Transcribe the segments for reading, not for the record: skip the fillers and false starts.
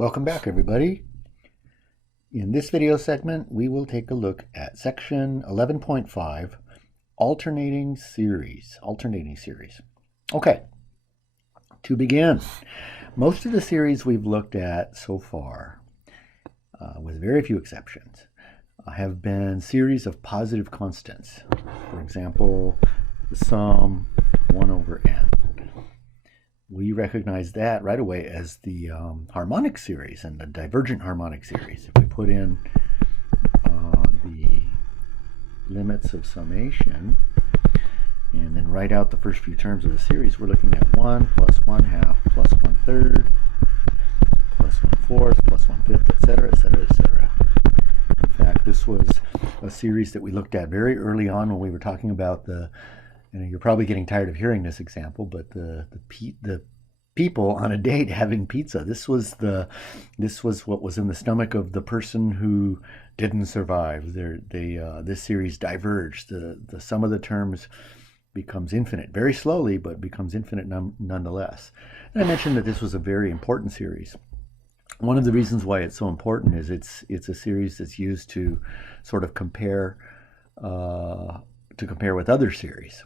Welcome back, everybody. In this video segment, we will take a look at section 11.5, alternating series. Okay, to begin, most of the series we've looked at so far, with very few exceptions, have been series of positive constants. For example, the sum 1 over n. We recognize that right away as the harmonic series and the divergent harmonic series. If we put in the limits of summation and then write out the first few terms of the series, we're looking at 1 plus 1/2 plus 1/3 plus 1/4 plus 1/5, etc., etc., etc. In fact, this was a series that we looked at very early on when we were talking about the, you're probably getting tired of hearing this example, but the people on a date having pizza. This was what was in the stomach of the person who didn't survive. This series diverged. The sum of the terms becomes infinite, very slowly, but becomes infinite nonetheless. And I mentioned that this was a very important series. One of the reasons why it's so important is it's a series that's used to sort of compare with other series.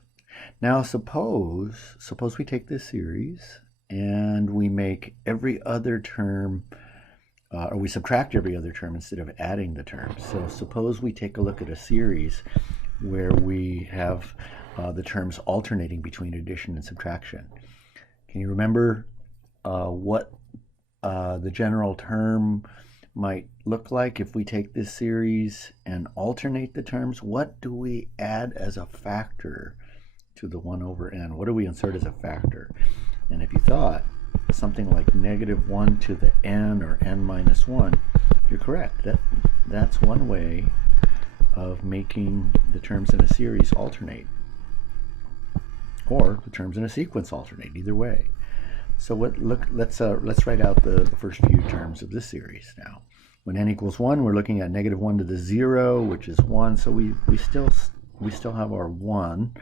Now suppose we take this series and we make every other term, or we subtract every other term instead of adding the terms. So suppose we take a look at a series where we have the terms alternating between addition and subtraction. Can you remember what the general term might look like if we take this series and alternate the terms? What do we add as a factor to the 1 over n? What do we insert as a factor? And if you thought something like -1 to the n or n minus 1, you're correct. That's one way of making the terms in a series alternate, or the terms in a sequence alternate, either way. So let's write out the first few terms of this series now. When n equals 1, we're looking at -1 to the 0, which is 1, so we still have our 1.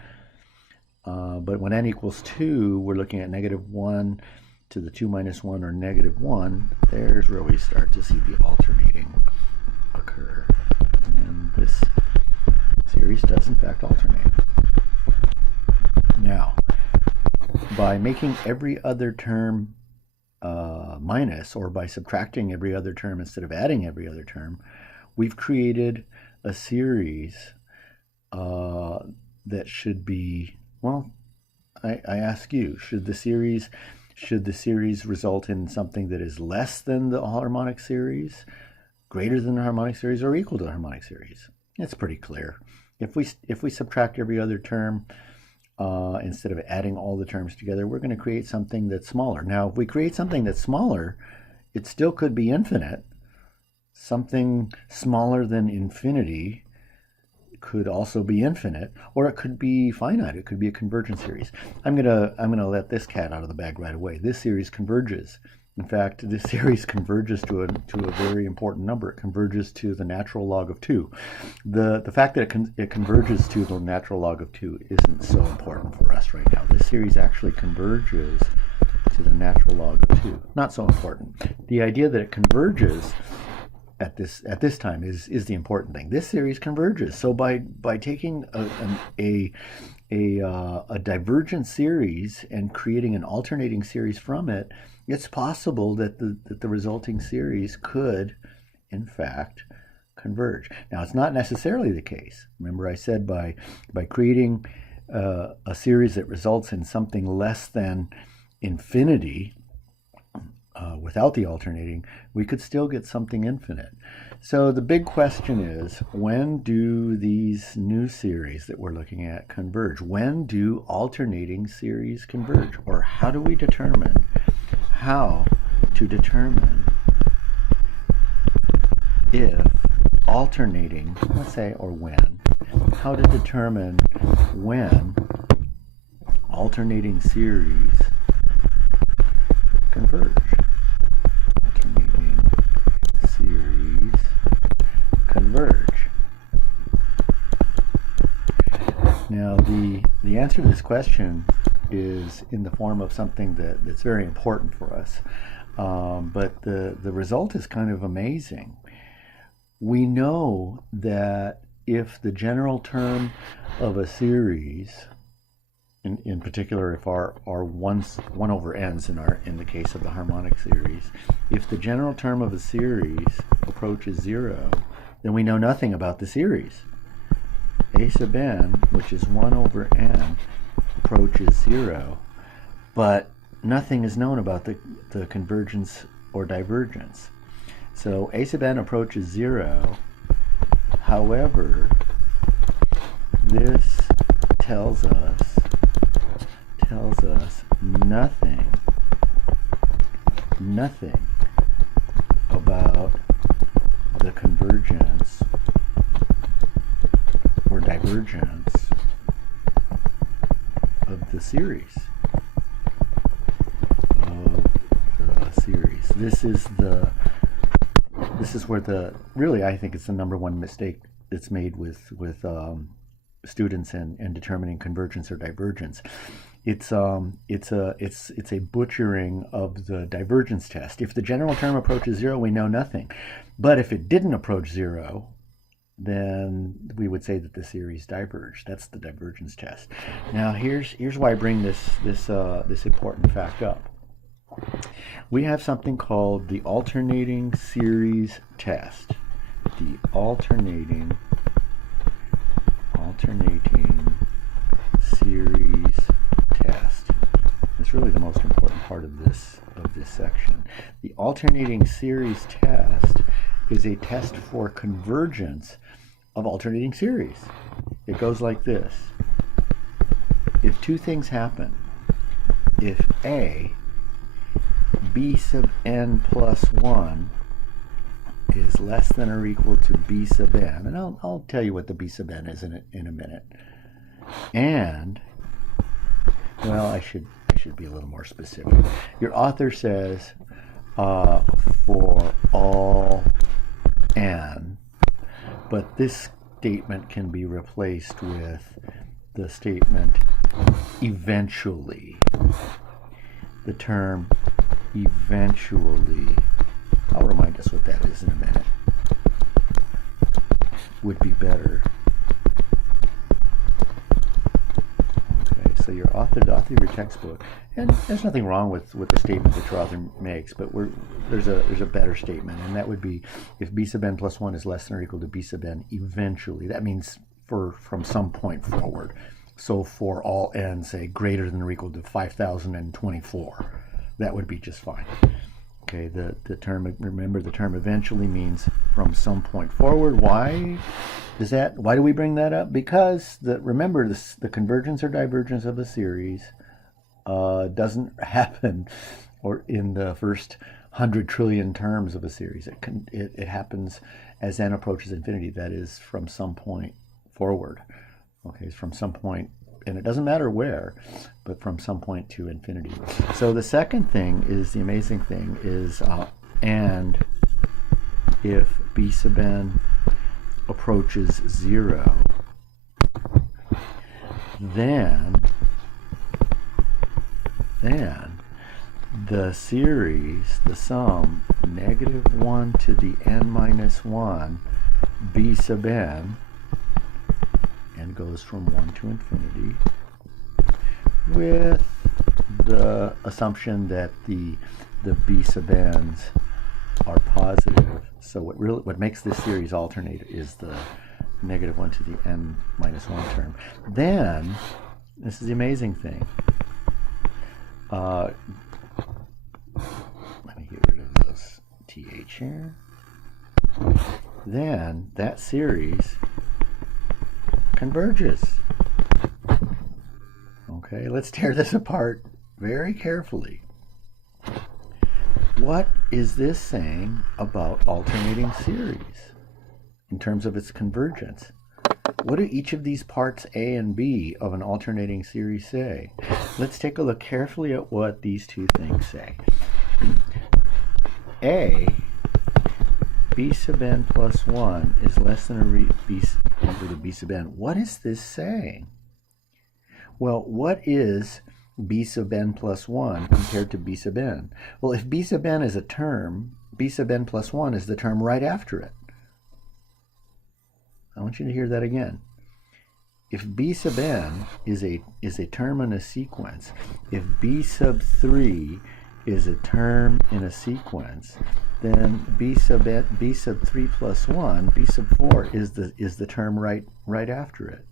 But when n equals 2, we're looking at -1 to the 2 minus 1, or -1. There's where we start to see the alternating occur. And this series does in fact alternate. Now, by making every other term minus, or by subtracting every other term instead of adding every other term, we've created a series that should be, well, I ask you, should the series result in something that is less than the harmonic series, greater than the harmonic series, or equal to the harmonic series? It's pretty clear. If we subtract every other term instead of adding all the terms together, we're going to create something that's smaller. Now, if we create something that's smaller, it still could be infinite. Something smaller than infinity could also be infinite, or it could be finite. It could be a convergent series. I'm gonna let this cat out of the bag right away. This series converges. In fact, this series converges to a very important number. It converges to the natural log of 2. The fact that it converges to the natural log of 2 isn't so important for us right now. This series actually converges to the natural log of 2. Not so important. The idea that it converges at this time is the important thing. This series converges. So by taking a divergent series and creating an alternating series from it, it's possible that the resulting series could, in fact, converge. Now, it's not necessarily the case. Remember, I said by creating a series that results in something less than infinity, without the alternating, we could still get something infinite. So the big question is, when do these new series that we're looking at converge? When do alternating series converge? Or how to determine, if alternating, let's say, or when, how to determine when alternating series converge. Alternating series converge. Now, the answer to this question is in the form of something that's very important for us. But the result is kind of amazing. We know that if the general term of a series, in particular if our 1 over n's in the case of the harmonic series, if the general term of a series approaches 0, then we know nothing about the series. A sub n, which is 1 over n, approaches 0, but nothing is known about the convergence or divergence. So a sub n approaches 0. However, this tells us nothing about the convergence or divergence of the series. This is where really I think it's the number one mistake that's made with students and determining convergence or divergence. It's a butchering of the divergence test. If the general term approaches 0, we know nothing. But if it didn't approach 0, then we would say that the series diverged. That's the divergence test. Now here's why I bring this important fact up. We have something called the alternating series test. The alternating series test. It's really the most important part of this section. The alternating series test is a test for convergence of alternating series. It goes like this. If two things happen, if A, B sub n plus 1 is less than or equal to B sub n, and I'll tell you what the B sub n is in a minute. And, well, I should be a little more specific. Your author says for all n, but this statement can be replaced with the statement eventually. The term eventually, I'll remind us what that is in a minute, would be better. Okay, so your author your textbook, and there's nothing wrong with the statement that your author makes, but there's a better statement, and that would be if B sub n plus 1 is less than or equal to B sub n eventually. That means from some point forward. So for all n, say greater than or equal to 5024, that would be just fine. Okay, remember the term eventually means from some point forward. Why do we bring that up? Because remember the convergence or divergence of a series doesn't happen or in the first 100 trillion terms of a series. It happens as n approaches infinity, that is from some point forward. Okay, it's from some point, and it doesn't matter where, but from some point to infinity. So the second thing is, the amazing thing is, and if B sub n approaches 0, then the series, the sum, -1 to the n minus 1 B sub n, and goes from 1 to infinity, with the assumption that the B sub n's are positive. So what makes this series alternate is the -1 to the n minus 1 term. Then, this is the amazing thing. Let me get rid of this TH here. Then that series converges. Okay, let's tear this apart very carefully. What is this saying about alternating series in terms of its convergence? What do each of these parts A and B of an alternating series say? Let's take a look carefully at what these two things say. A, B sub n plus 1 is less than or equal to B sub n. What is this saying? Well, what is b sub n plus 1 compared to b sub n? Well, if b sub n is a term, b sub n plus 1 is the term right after it. I want you to hear that again. If b sub n is a term in a sequence, if b sub 3 is a term in a sequence, then b sub 3 plus 1, b sub 4 is the term right after it.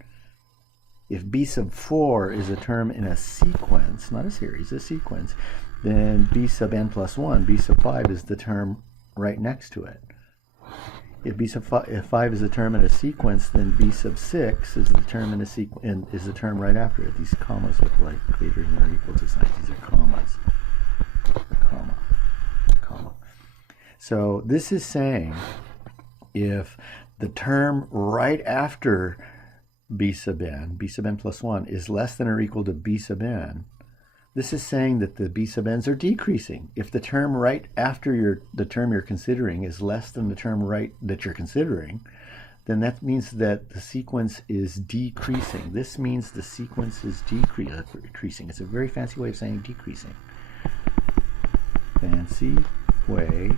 If b sub 4 is a term in a sequence, not a series, a sequence, then b sub n plus 1, b sub 5 is the term right next to it. If b sub 5 is a term in a sequence, then b sub 6 is the term in a sequence, is the term right after it. These commas look like greater than or equal to signs. These are commas. Comma. Comma. So this is saying if the term right after b sub n plus 1 is less than or equal to b sub n, this is saying that the b sub n's are decreasing. If the term right after the term you're considering is less than the term right that you're considering, then that means that the sequence is decreasing. This means the sequence is decreasing. It's a very fancy way of saying decreasing. Fancy way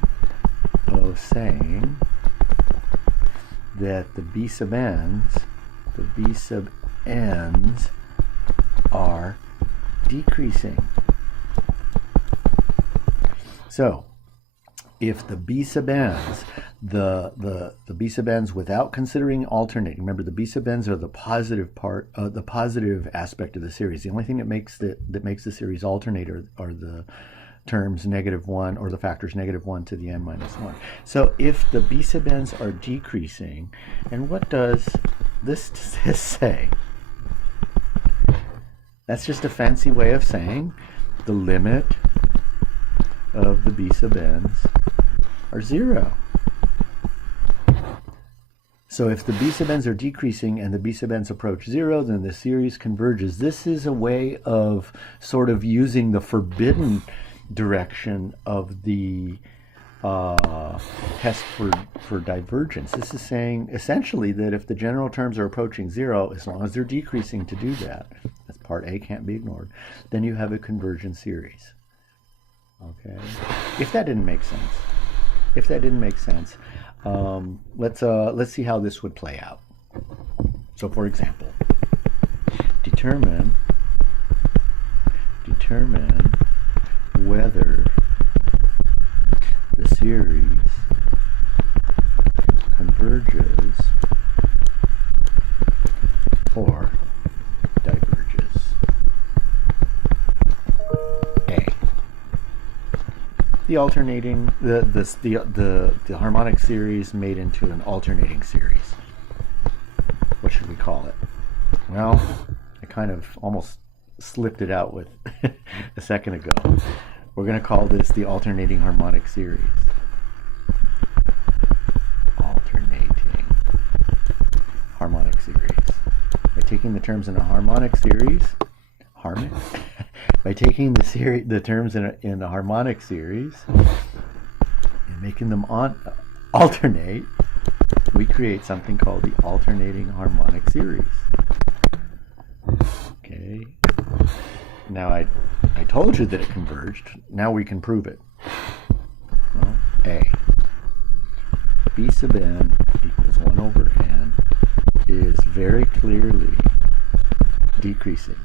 of saying that the b sub n's are decreasing. So if the b sub n's, the b sub n's without considering alternating, remember the b sub n's are the positive part, the positive aspect of the series. The only thing that makes the series alternate are the terms -1 or the factors -1 to the n minus 1. So if the b sub n's are decreasing, and what does this say? That's just a fancy way of saying the limit of the b sub n's are 0. So if the b sub n's are decreasing and the b sub n's approach 0, then the series converges. This is a way of sort of using the forbidden direction of the test for divergence. This is saying essentially that if the general terms are approaching 0, as long as they're decreasing to do that, that's part A, can't be ignored, then you have a convergent series. Okay. If that didn't make sense, let's see how this would play out. So for example, determine whether the series converges or diverges. A. The harmonic series made into an alternating series. What should we call it? Well, I kind of almost slipped it out with a second ago. We're going to call this the alternating harmonic series. Alternating harmonic series. By taking the terms in a harmonic series, by taking the terms in a harmonic series and making them alternate, we create something called the alternating harmonic series. Okay. Now I told you that it converged. Now we can prove it. Well, A. B sub n equals 1 over n is very clearly decreasing.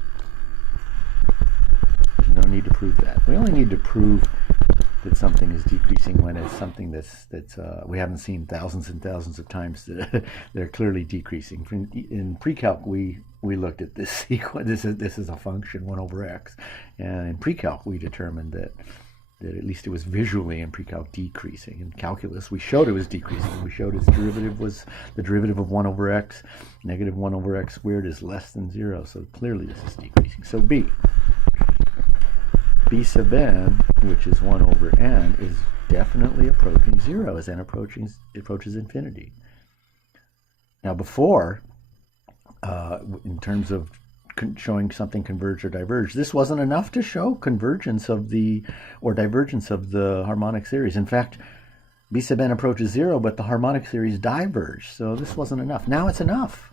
There's no need to prove that. We only need to prove that something is decreasing when it's something that's we haven't seen thousands and thousands of times that they're clearly decreasing. In pre-calc, we looked at this sequence. This is a function 1 over x, and in pre-calc we determined that at least it was visually in pre-calc decreasing. In calculus we showed it was decreasing. We showed its derivative was the derivative of 1 over x. Negative 1 over x squared is less than 0, so clearly this is decreasing. So B sub n, which is 1 over n, is definitely approaching 0 as n approaches infinity. Now before, in terms of showing something converge or diverge, this wasn't enough to show convergence of or divergence of the harmonic series. In fact, b sub n approaches 0, but the harmonic series diverge. So this wasn't enough. Now it's enough.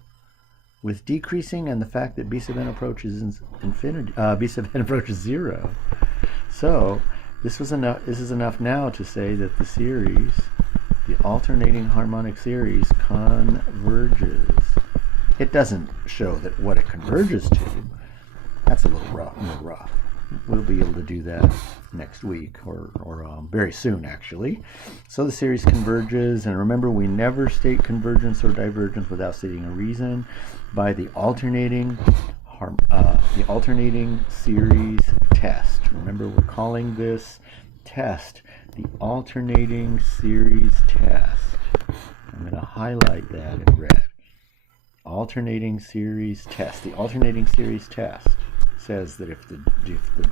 with decreasing and the fact that b sub n approaches infinity, b sub n approaches 0. So this is enough now to say that the series, the alternating harmonic series, converges. It doesn't show that what it converges to. That's a little rough. We'll be able to do that next week or very soon, actually. So the series converges, and remember, we never state convergence or divergence without stating a reason. By the alternating series test. Remember, we're calling this test the alternating series test. I'm going to highlight that in red. Alternating series test. The alternating series test says that if the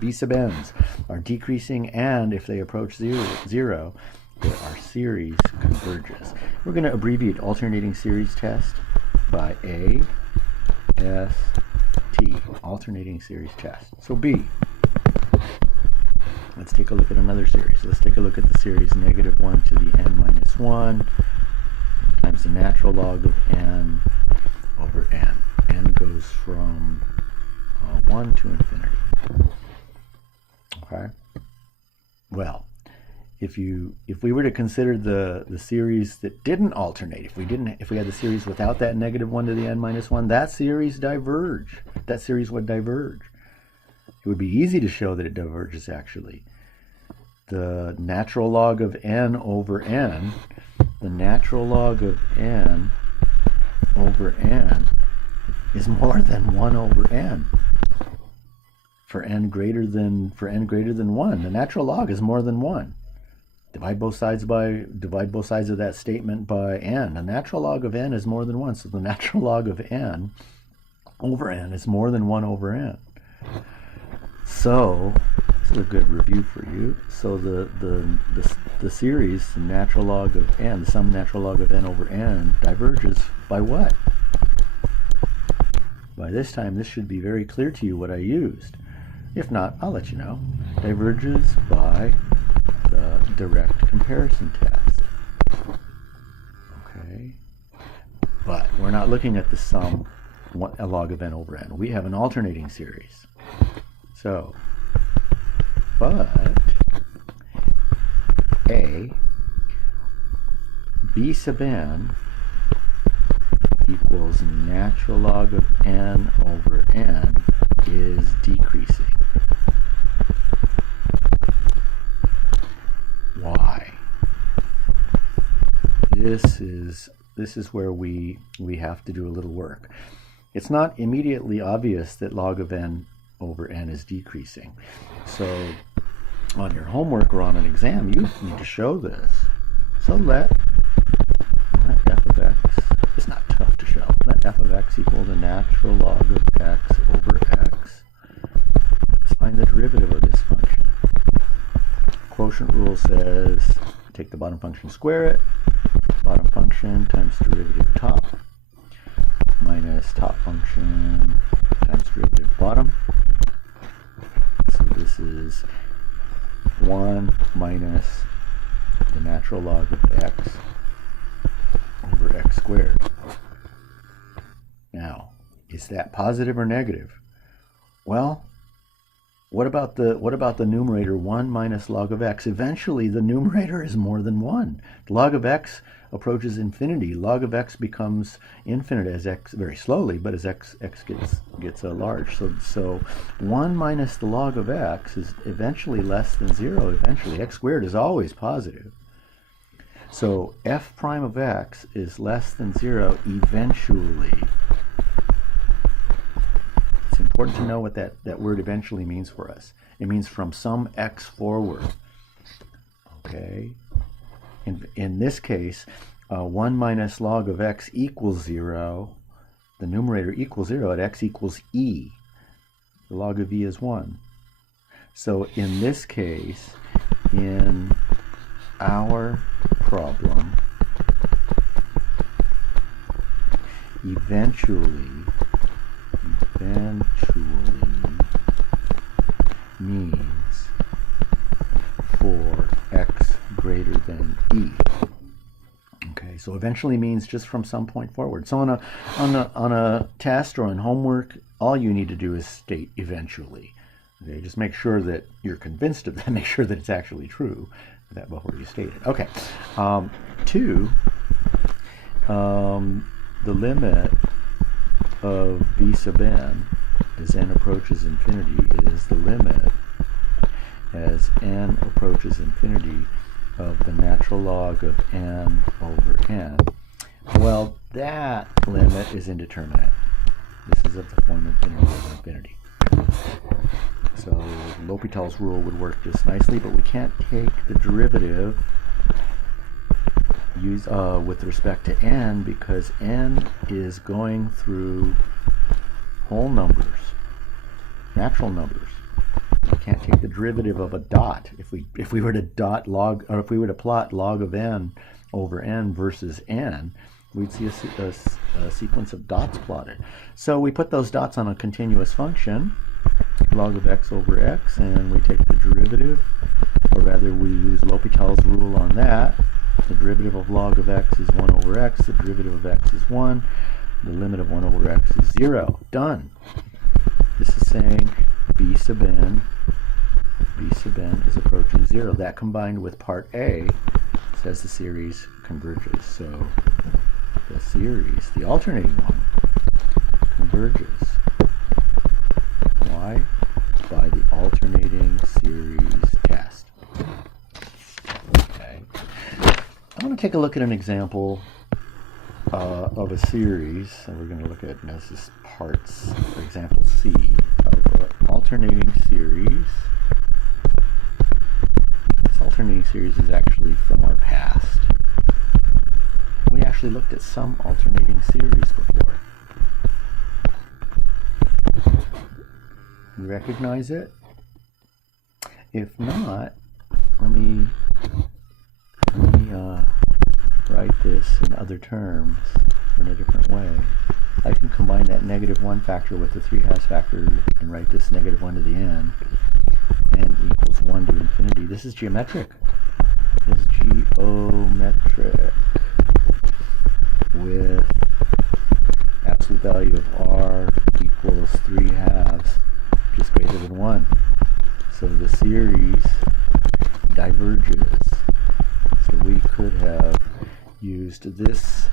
b sub n's are decreasing and if they approach zero, that our series converges. We're going to abbreviate alternating series test by AST, alternating series test. So B. Let's take a look at another series. Let's take a look at the series -1 to the n minus 1 times the natural log of n over n. N goes from 1 to infinity. Okay. Well, if we were to consider the series that didn't alternate, if we had the series without that -1 to the n minus 1, that series would diverge. It would be easy to show that it diverges, actually. The natural log of n over n, the natural log of n over n is more than 1 over n. For n greater than 1, the natural log is more than 1. Divide both sides of that statement by n. The natural log of n is more than 1, so the natural log of n over n is more than 1 over n. So this is a good review for you. So the series, the natural log of n, the sum natural log of n over n, diverges by what? By this time, this should be very clear to you what I used. If not, I'll let you know. Diverges by the direct comparison test. Okay. But we're not looking at the sum, a log of n over n. We have an alternating series. So, but b sub n equals natural log of n over n is decreasing. Why? This is where we have to do a little work. It's not immediately obvious that log of n over n is decreasing. So on your homework or on an exam, you need to show this. So let f of x, it's not tough to show, let f of x equal the natural log of x over x. Let's find the derivative of this function. Quotient rule says take the bottom function, square it, bottom function times derivative top, minus top function times derivative bottom. So this is 1 minus the natural log of x over x squared. Now, is that positive or negative? Well, what about the numerator 1 minus log of x? Eventually, the numerator is more than 1. The log of x approaches infinity. Log of x becomes infinite as x, very slowly, but as x gets large. So 1 minus the log of x is eventually less than 0. Eventually, x squared is always positive. So f prime of x is less than 0 eventually. It's important to know what that word eventually means for us. It means from some x forward. Okay? In this case, 1 minus log of x equals 0. The numerator equals 0 at x equals e. The log of e is 1. So in this case, in our problem, eventually means for x greater than e. Okay, So eventually means just from some point forward. So on a test or on homework, all you need to do is state eventually. Okay, just make sure that you're convinced of that. Make sure that it's actually true that before you state it. Okay. 2, the limit of b sub n as n approaches infinity is the limit as n approaches infinity of the natural log of n over n. Well, that limit is indeterminate. This is of the form infinity over infinity. So L'Hopital's rule would work just nicely, but we can't take the derivative with respect to n because n is going through whole numbers, natural numbers. We can't take the derivative of a dot. If we were to dot log, or if we were to plot log of n over n versus n, we'd see a sequence of dots plotted. So we put those dots on a continuous function, log of x over x, and we take the derivative, or rather we use L'Hopital's rule on that. The derivative of log of x is 1 over x, the derivative of x is 1, the limit of 1 over x is 0. Done. This is saying b sub n is approaching 0. That combined with part A says the series converges. So the series, the alternating one, converges. Why? By the alternating series test. Okay. I want to take a look at an example of a series, and we're going to look at this as parts, for example C, of an alternating series. This alternating series is actually from our past. We actually looked at some alternating series before. You recognize it? If not, let me write this in other terms or in a different way. I can combine that -1 factor with the 3/2 factor and write this -1 to the n. N equals 1 to infinity. This is geometric. This is geometric with absolute value of r equals 3/2, which is greater than 1. So the series diverges. So we could have used this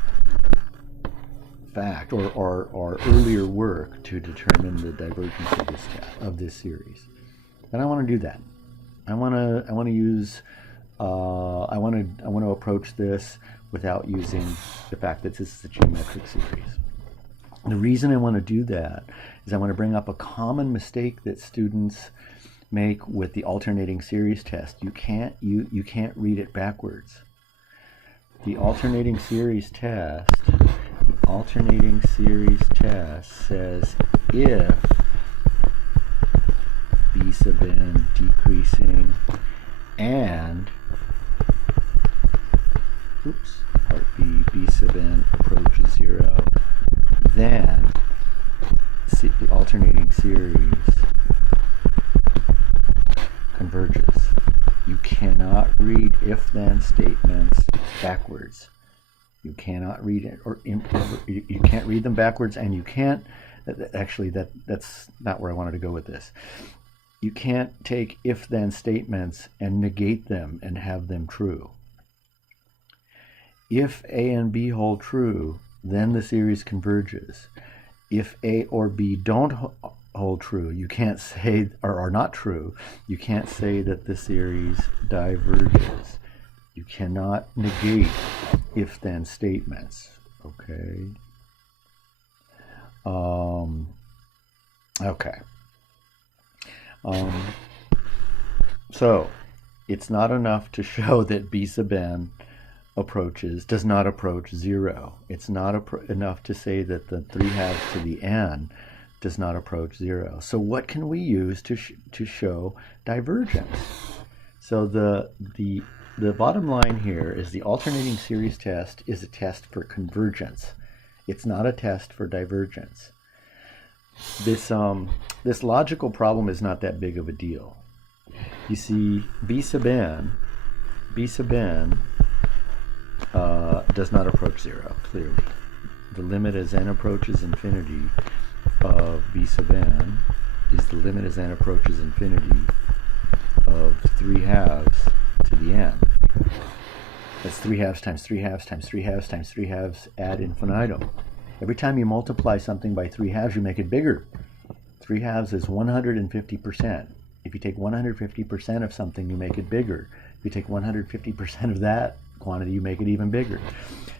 fact or earlier work to determine the divergence of this series. And I want to do that. I want to approach this without using the fact that this is a geometric series. The reason I want to do that is I want to bring up a common mistake that students make with the alternating series test. You can't read it backwards. The alternating series test says if b sub n decreasing and part b sub n approaches 0, then the alternating series converges. You cannot read if-then statements backwards. You cannot read it, or you can't read them backwards, and you can't. Actually, that's not where I wanted to go with this. You can't take if-then statements and negate them and have them true. If A and B hold true, then the series converges. If A or B don't hold true, you can't say, or are not true, you can't say that the series diverges. You cannot negate if-then statements. Okay. So it's not enough to show that b sub n does not approach 0. It's not enough to say that the 3/2 to the n does not approach 0. So what can we use to show divergence? So the bottom line here is the alternating series test is a test for convergence. It's not a test for divergence. This logical problem is not that big of a deal. You see, b sub n does not approach 0, clearly. The limit as n approaches infinity of b sub n is the limit as n approaches infinity of 3 halves to the n. That's 3 halves times 3 halves times 3 halves times 3 halves ad infinitum. Every time you multiply something by 3 halves, you make it bigger. 3 halves is 150%. If you take 150% of something, you make it bigger. If you take 150% of that quantity, you make it even bigger.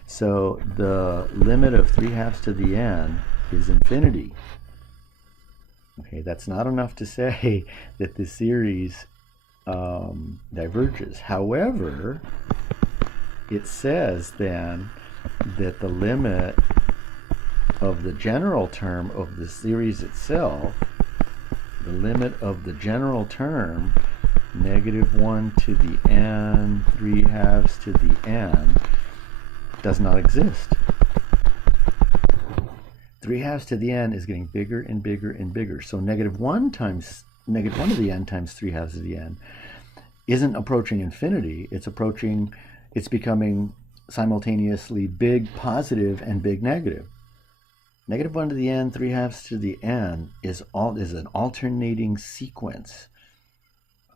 So the limit of 3 halves to the n is infinity. Okay, that's not enough to say that the series diverges. However, it says then that the limit of the general term of the series itself, the limit of the general term, -1 to the n, 3 halves to the n, does not exist. 3 halves to the n is getting bigger and bigger and bigger. So -1 times -1 to the n times 3 halves to the n isn't approaching infinity. It's becoming simultaneously big positive and big negative. -1 to the n, 3 halves to the n is an alternating sequence.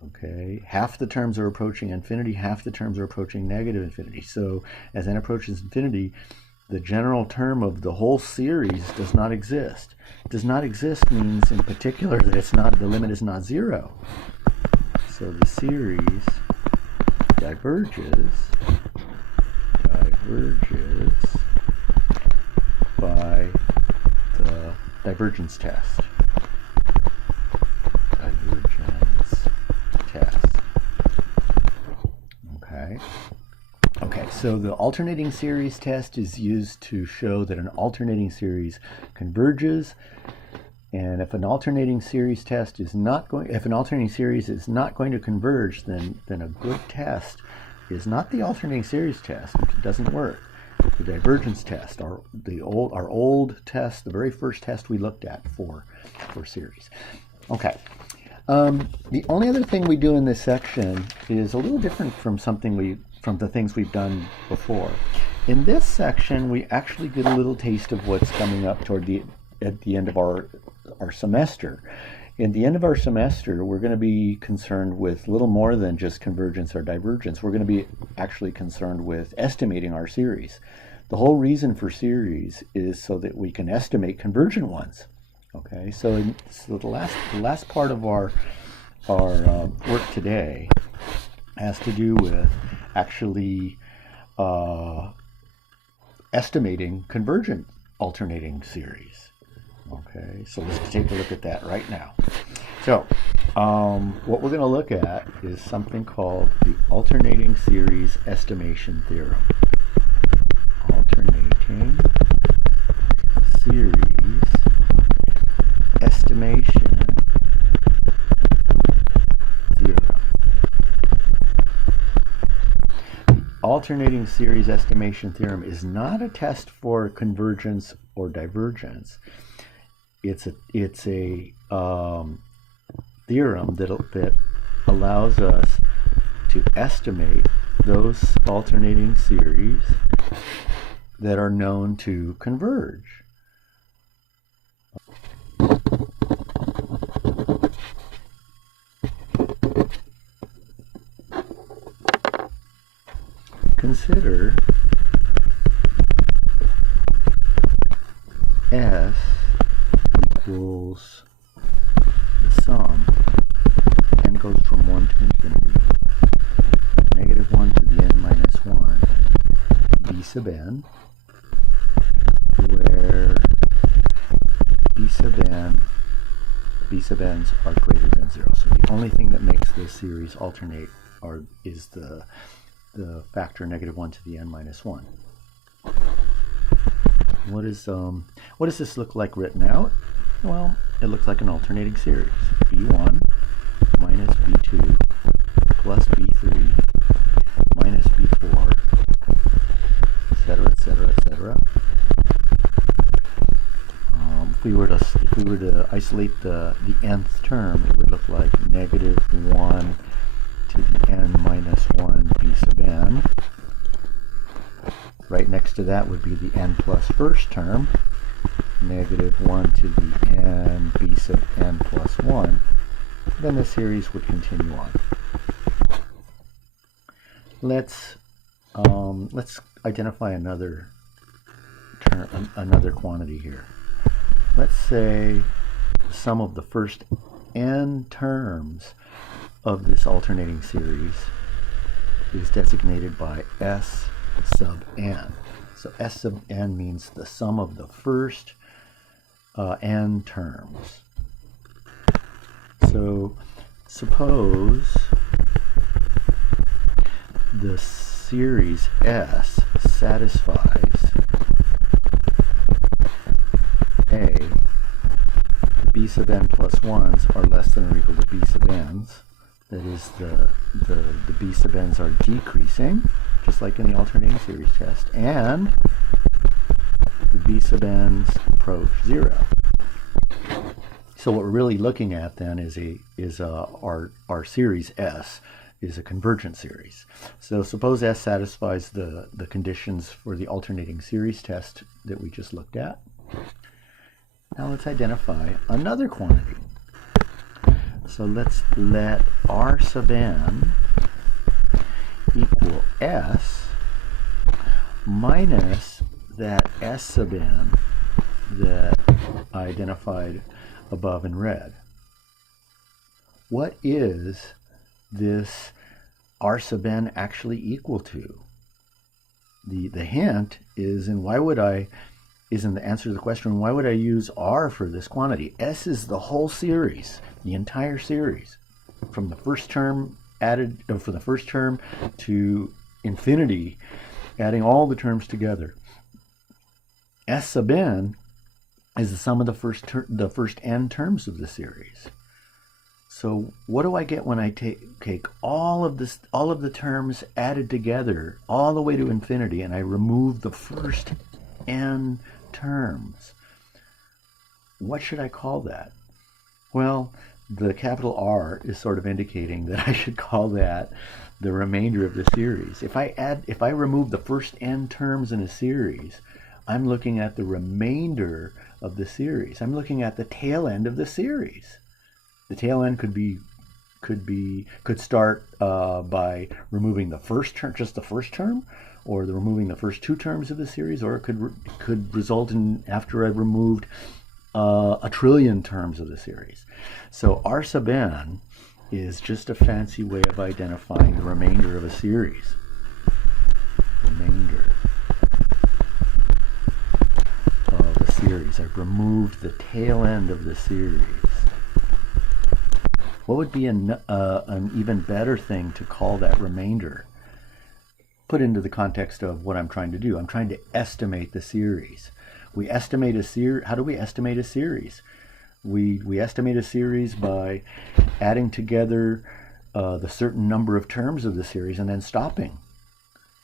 Okay, half the terms are approaching infinity, half the terms are approaching negative infinity. So as n approaches infinity, the general term of the whole series does not exist. Does not exist means in particular that the limit is not 0. So the series diverges by the divergence test. Divergence test. Okay, so the alternating series test is used to show that an alternating series converges, and if an alternating series is not going to converge, then a good test is not the alternating series test. It doesn't work. The divergence test, our old test, the very first test we looked at for series. Okay. The only other thing we do in this section is a little different from the things we've done before. In this section, we actually get a little taste of what's coming up at the end of our semester. In the end of our semester, we're going to be concerned with little more than just convergence or divergence. We're going to be actually concerned with estimating our series. The whole reason for series is so that we can estimate convergent ones. Okay, so the last part of our work today has to do with actually estimating convergent alternating series. Okay, so let's take a look at that right now. So what we're going to look at is something called the alternating series estimation theorem. Alternating series estimation theorem. The alternating series estimation theorem is not a test for convergence or divergence. It's a theorem that allows us to estimate those alternating series that are known to converge. Consider S equals the sum, n goes from 1 to infinity, -1 to the n minus 1, b sub n, where b sub n's are greater than 0. So the only thing that makes this series alternate is the factor -1 to the n minus 1. What does this look like written out? Well, it looks like an alternating series. b1 minus b2 plus b3 minus b4, etc., etc., etc. If we were to isolate the nth term, it would look like -1 to the n minus 1 b sub n right next to that would be the n plus first term, negative 1 to the n b sub n plus 1. Then the series would continue on. Let's identify another term, another quantity here. Let's say the sum of the first n terms of this alternating series is designated by S sub n. So S sub n means the sum of the first n terms. So suppose the series S satisfies A, b sub n plus 1s are less than or equal to b sub n's. That is, the b sub n's are decreasing, just like in the alternating series test, and the b sub n's approach 0. So what we're really looking at then is our series S is a convergent series. So suppose S satisfies the conditions for the alternating series test that we just looked at. Now let's identify another quantity. So let's let R sub n equal S minus that S sub n that I identified above in red. What is this R sub n actually equal to? The hint is in in the answer to the question, why would I use R for this quantity? S is the whole series, the entire series, from the first term for the first term to infinity, adding all the terms together. S sub n is the sum of the first n terms of the series. So what do I get when I take all of the terms added together all the way to infinity, and I remove the first n terms? What should I call that? Well, the capital R is sort of indicating that I should call that the remainder of the series. If I remove the first n terms in a series, I'm looking at the remainder of the series. I'm looking at the tail end of the series. The tail end could start by removing the first term, just the first term, or removing the first two terms of the series, or it could result in after I've removed a trillion terms of the series. So R sub n is just a fancy way of identifying the remainder of a series. Remainder of a series. I've removed the tail end of the series. What would be an even better thing to call that remainder? Put into the context of what I'm trying to do. I'm trying to estimate the series. We estimate a series. How do we estimate a series? We estimate a series by adding together the certain number of terms of the series and then stopping.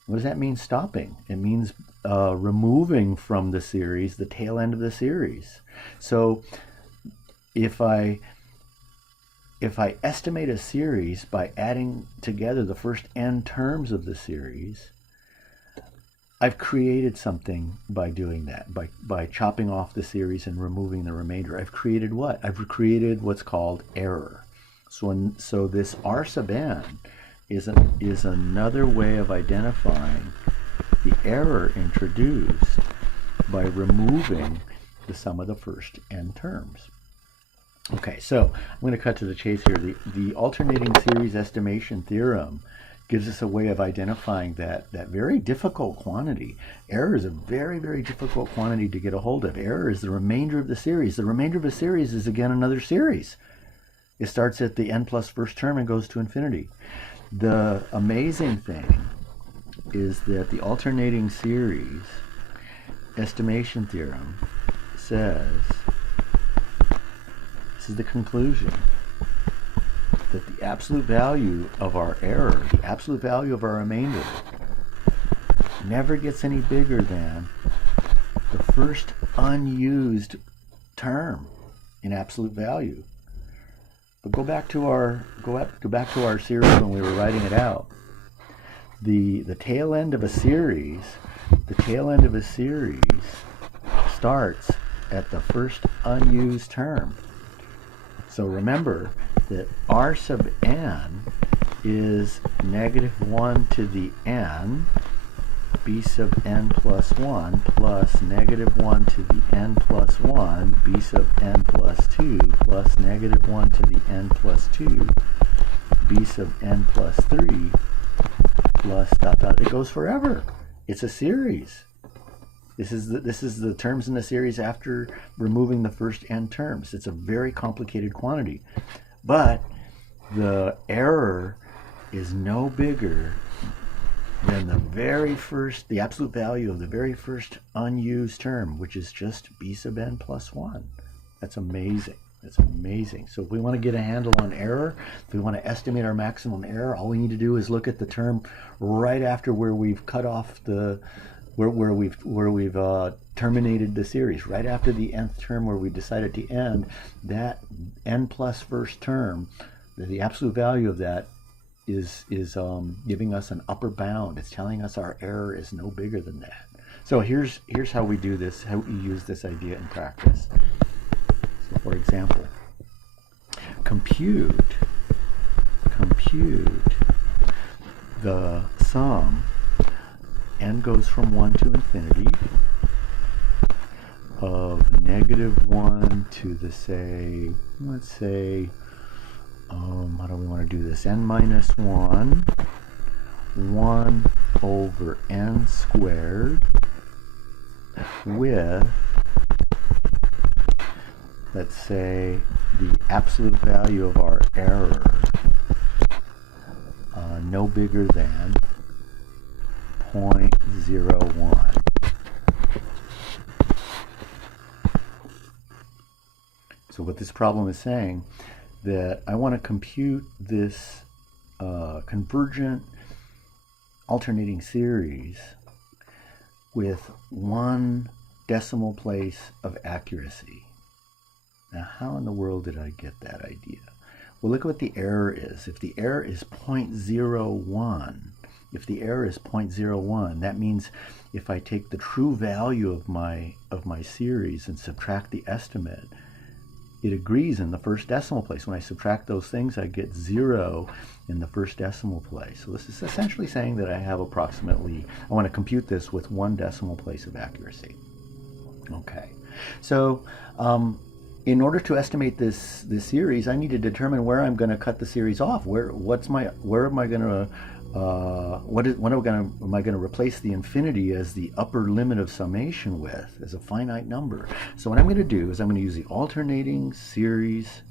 What does that mean, stopping? It means removing from the series the tail end of the series. So if I estimate a series by adding together the first n terms of the series, I've created something by doing that, by chopping off the series and removing the remainder. I've created what? I've created what's called error. So this R sub n is another way of identifying the error introduced by removing the sum of the first n terms. Okay, so I'm going to cut to the chase here. The alternating series estimation theorem gives us a way of identifying that very difficult quantity. Error is a very, very difficult quantity to get a hold of. Error is the remainder of the series. The remainder of a series is, again, another series. It starts at the n plus first term and goes to infinity. The amazing thing is that the alternating series estimation theorem says, this is the conclusion, that the absolute value of our error, the absolute value of our remainder, never gets any bigger than the first unused term in absolute value. But go back to our series when we were writing it out. the tail end of a series, starts at the first unused term. So remember that r sub n is -1 to the n, b sub n plus 1 plus -1 to the n plus 1, b sub n plus 2 plus -1 to the n plus 2, b sub n plus 3 plus ... It goes forever. It's a series. This is the terms in the series after removing the first n terms. It's a very complicated quantity. But the error is no bigger than the absolute value of the very first unused term, which is just b sub n plus 1. That's amazing. That's amazing. So if we want to get a handle on error, if we want to estimate our maximum error, all we need to do is look at the term right after where we've cut off where we've terminated the series, right after the nth term where we decided to end. That n plus first term, the absolute value of that is giving us an upper bound. It's telling us our error is no bigger than that. So here's how we do this, how we use this idea in practice. So for example, compute the sum, n goes from 1 to infinity, of -1 to the, let's say, how do we want to do this? N minus 1, 1 over n squared with, let's say, the absolute value of our error no bigger than 0.01. So what this problem is saying, that I want to compute this convergent alternating series with 1 decimal place of accuracy. Now, how in the world did I get that idea? Well, look at what the error is. If the error is 0.01, that means if I take the true value of my series and subtract the estimate, it agrees in the first decimal place. When I subtract those things, I get 0 in the first decimal place. So this is essentially saying that I have approximately, I want to compute this with 1 decimal place of accuracy. Okay, so in order to estimate this series, I need to determine where I'm going to cut the series off. Where am I going to am I going to replace the infinity as the upper limit of summation with, as a finite number? So what I'm going to do is I'm going to use the alternating series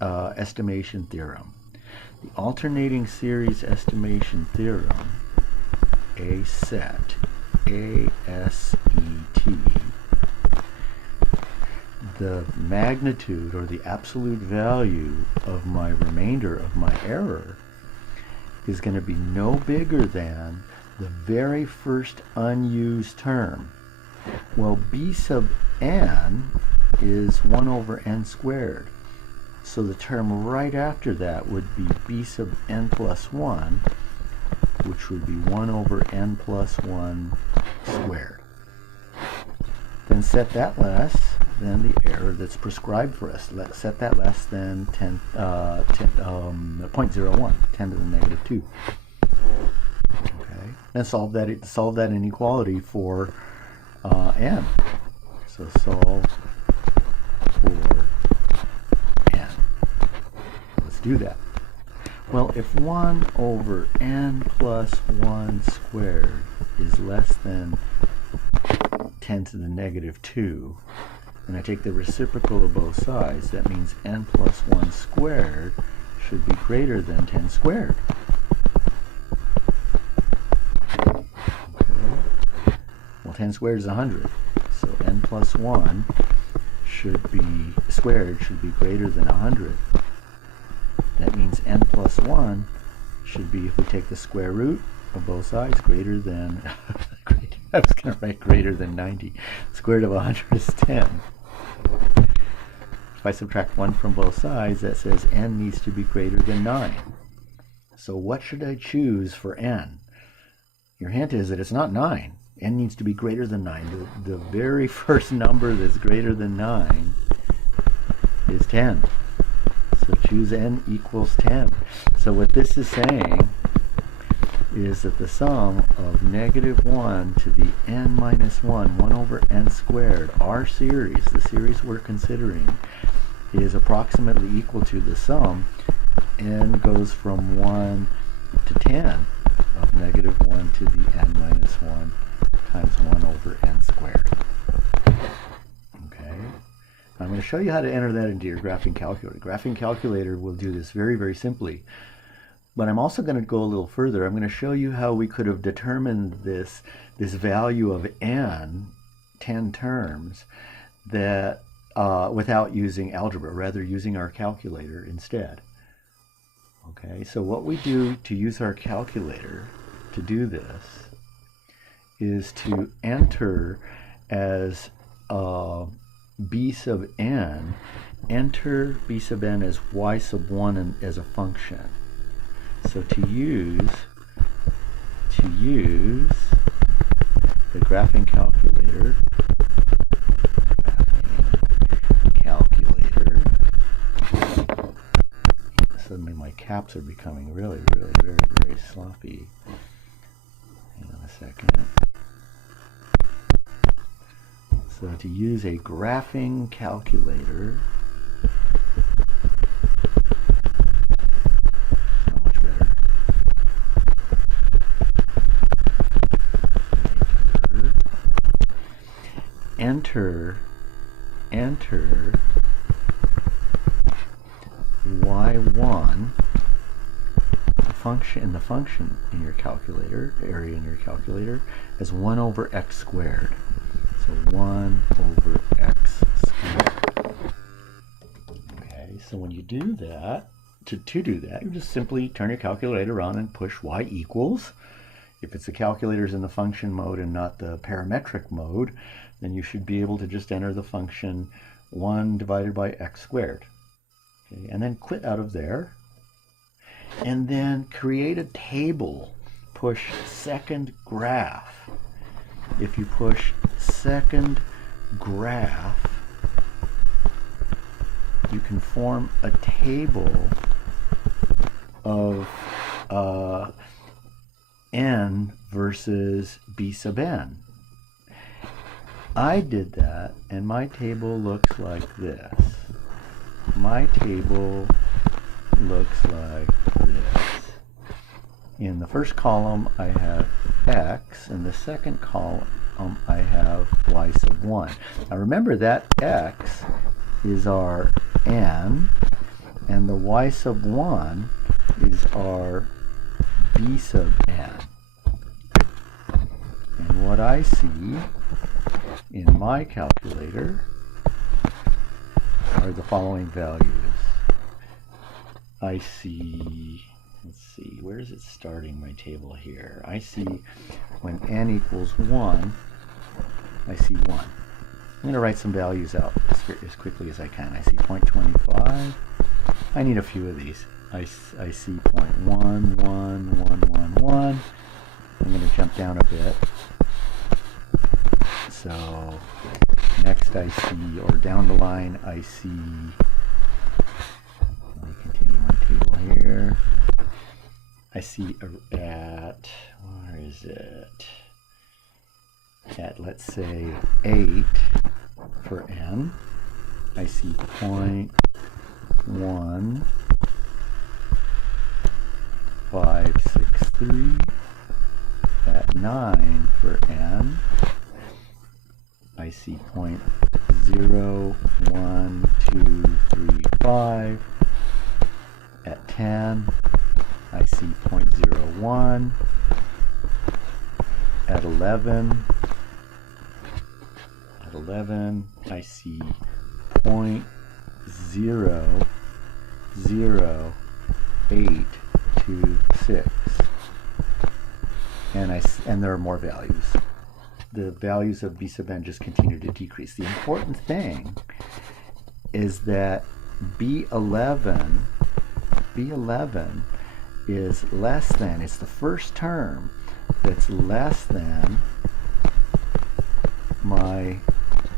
estimation theorem. The alternating series estimation theorem, A set, A-S-E-T, the magnitude or the absolute value of my remainder of my error is going to be no bigger than the very first unused term. Well, b sub n is 1 over n squared. So the term right after that would be b sub n plus 1, which would be 1 over n plus 1 squared. Then set that less than the error that's prescribed for us. Let's set that less than 0.01, 10 to the negative 2. Okay, and solve that inequality for n. So solve for n. Let's do that. Well, if 1 over n plus 1 squared is less than 10 to the negative 2, and I take the reciprocal of both sides, that means n plus 1 squared should be greater than 10 squared. Okay. Well, 10 squared is 100, so n plus 1 squared should be greater than 100. That means n plus 1 should be, if we take the square root of both sides, greater than I was going to write greater than 90. Square root of 100 is 10. If I subtract 1 from both sides, that says n needs to be greater than 9. So what should I choose for n? your hint is that it's not 9. N needs to be greater than 9. The very first number that's greater than 9 is 10. So choose n equals 10. So what this is saying is that the sum of -1 to the n minus 1, 1 over n squared, our series, the series we're considering, is approximately equal to the sum n goes from 1 to 10 of -1 to the n minus 1 times 1 over n squared. Okay? I'm going to show you how to enter that into your graphing calculator. Graphing calculator will do this very, very simply. But I'm also going to go a little further. I'm going to show you how we could have determined this value of n, 10 terms, that without using algebra, rather using our calculator instead. Okay, so what we do to use our calculator to do this is to enter as b sub n, enter b sub n as y sub 1 as a function. So to use the graphing calculator, suddenly my caps are becoming really, really, very, very sloppy. Hang on a second. So to use a graphing calculator, enter y1 function in the function in your calculator, area in your calculator, as 1 over x squared. So 1 over x squared. Okay, so when you do that, to do that, you just simply turn your calculator on and push y equals. If it's the calculator's in the function mode and not the parametric mode, then you should be able to just enter the function 1 divided by x squared. Okay, and then quit out of there. And then create a table. Push second graph. If you push second graph, you can form a table of n versus b sub n. I did that, and my table looks like this. My table looks like this. In the first column, I have x. In the second column, I have y sub 1. Now remember that x is our n, and the y sub 1 is our b sub n. And what I see in my calculator are the following values. I see, let's see, where is it starting my table here? I see when n equals 1, I see 1. I'm going to write some values out as quickly as I can. I see 0.25. I need a few of these. I see 0.1, 1, 1, 1, 1. I'm going to jump down a bit. So next I see, or down the line, I see, let me continue my table here. I see at, where is it? At, let's say, 8 for n. I see 0.1, 563. At 9 for n, I see 0.01235. At 10, I see 0.01. At 11, I see 0.00826. And there are more values. The values of b sub n just continue to decrease. The important thing is that B11 is less than, it's the first term that's less than my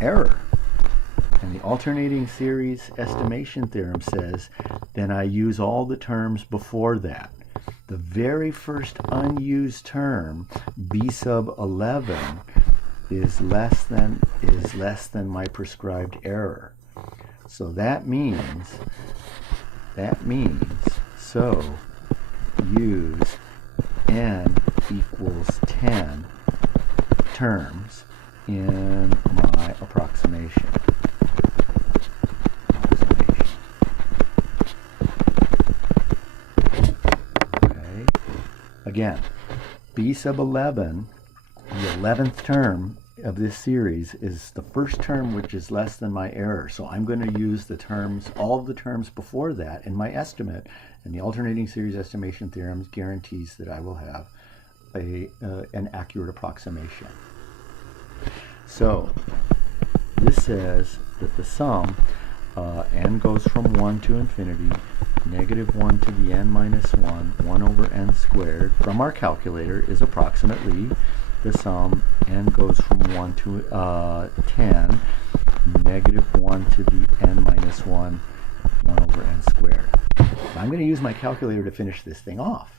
error. And the alternating series estimation theorem says then I use all the terms before that. The very first unused term, b sub 11, is less than my prescribed error. So that means so use n equals 10 terms in my approximation. Okay. Again, b sub 11, the 11th term of this series, is the first term which is less than my error. So I'm going to use the terms, all of the terms before that in my estimate, and the alternating series estimation theorem guarantees that I will have an accurate approximation. So this says that the sum, n goes from 1 to infinity, negative 1 to the n minus 1, 1 over n squared, from our calculator is approximately the sum n goes from 1 to 10, negative 1 to the n minus 1, 1 over n squared. I'm going to use my calculator to finish this thing off.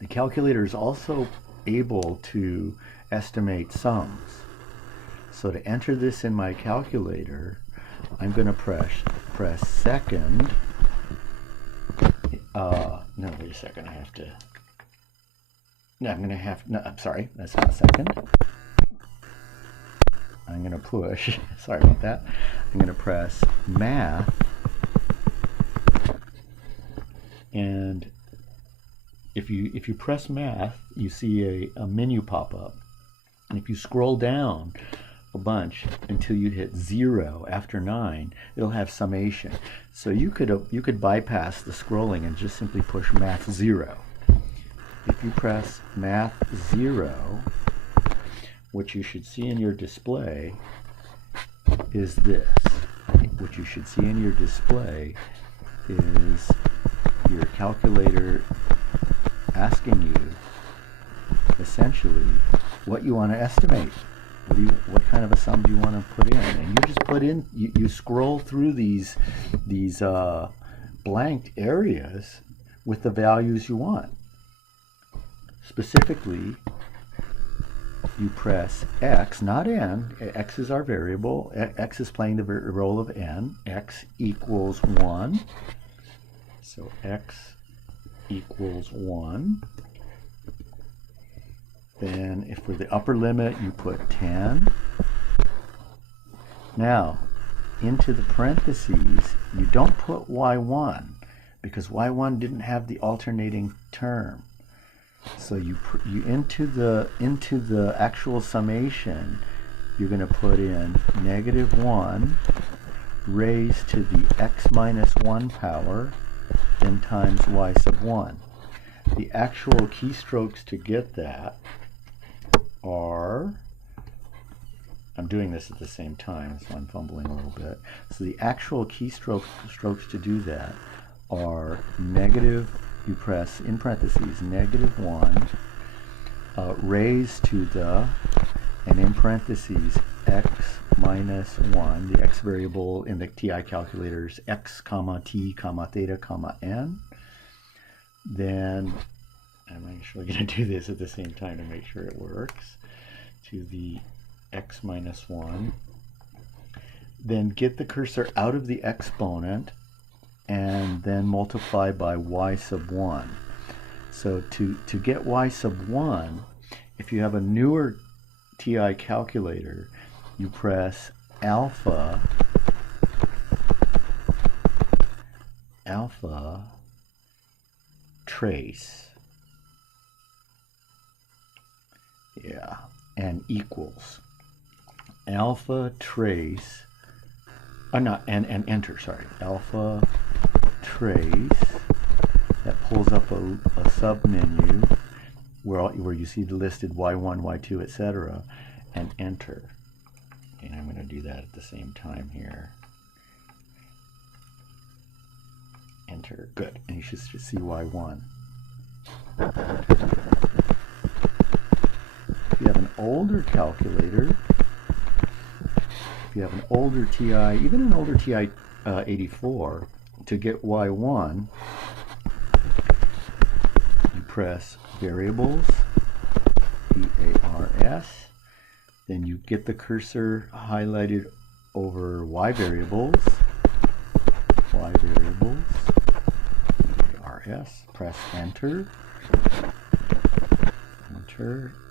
The calculator is also able to estimate sums. So to enter this in my calculator, I'm going to press second. No, wait a second. I have to. No, I'm going to have. No, I'm sorry. That's not second. I'm going to push. Sorry about that. I'm going to press math. And if you press math, you see a menu pop up. And if you scroll down a bunch until you hit 0 after 9, it'll have summation. So you could bypass the scrolling and just simply push math 0. If you press math 0, what you should see in your display is this. What you should see in your display is your calculator asking you essentially what you want to estimate. What kind of a sum do you want to put in? And you just put in, you scroll through these blanked areas with the values you want. Specifically, you press x, not n. X is our variable. X is playing the role of n. X equals 1. So x equals 1. Then if for the upper limit, you put 10. Now, into the parentheses, you don't put y1 because y1 didn't have the alternating term. So you into the actual summation, you're going to put in negative 1 raised to the x minus 1 power, then times y sub 1. The actual keystrokes to get that are, I'm doing this at the same time, so I'm fumbling a little bit. So the actual keystrokes to do that are negative, you press in parentheses, negative 1 raised to the, and in parentheses, x minus 1, the x variable in the TI calculators, x comma t comma theta comma n. Then I'm actually going to do this at the same time to make sure it works, to the x minus 1. Then get the cursor out of the exponent and then multiply by y sub 1. So to get y sub 1, if you have a newer TI calculator, you press alpha trace, yeah, and equals alpha trace, and enter, sorry, alpha trace, that pulls up a sub menu where you see the listed y1, y2, etc., and enter. And I'm going to do that at the same time here. Enter. Good. And you should see y1. older calculator, if you have an older TI, even an older TI 84, to get Y1, you press variables, VARS, then you get the cursor highlighted over Y variables, VARS, press enter,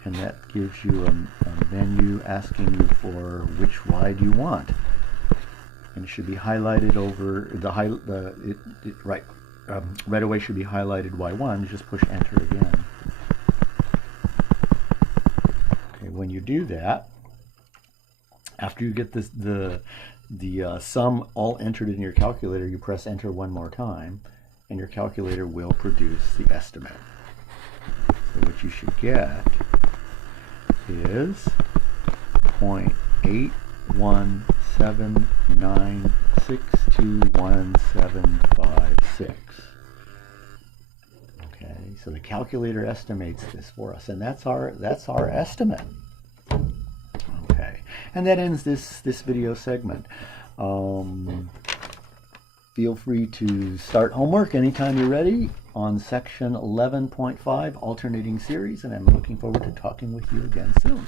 and that gives you a menu asking you for which Y do you want. And it should be highlighted over right away should be highlighted Y1. You just push enter again. Okay, when you do that, after you get this, the sum all entered in your calculator, you press enter one more time, and your calculator will produce the estimate. So what you should get is 0.8179621756. Okay, so the calculator estimates this for us, and that's our estimate. Okay, and that ends this video segment. Feel free to start homework anytime you're ready on section 11.5, alternating series, and I'm looking forward to talking with you again soon.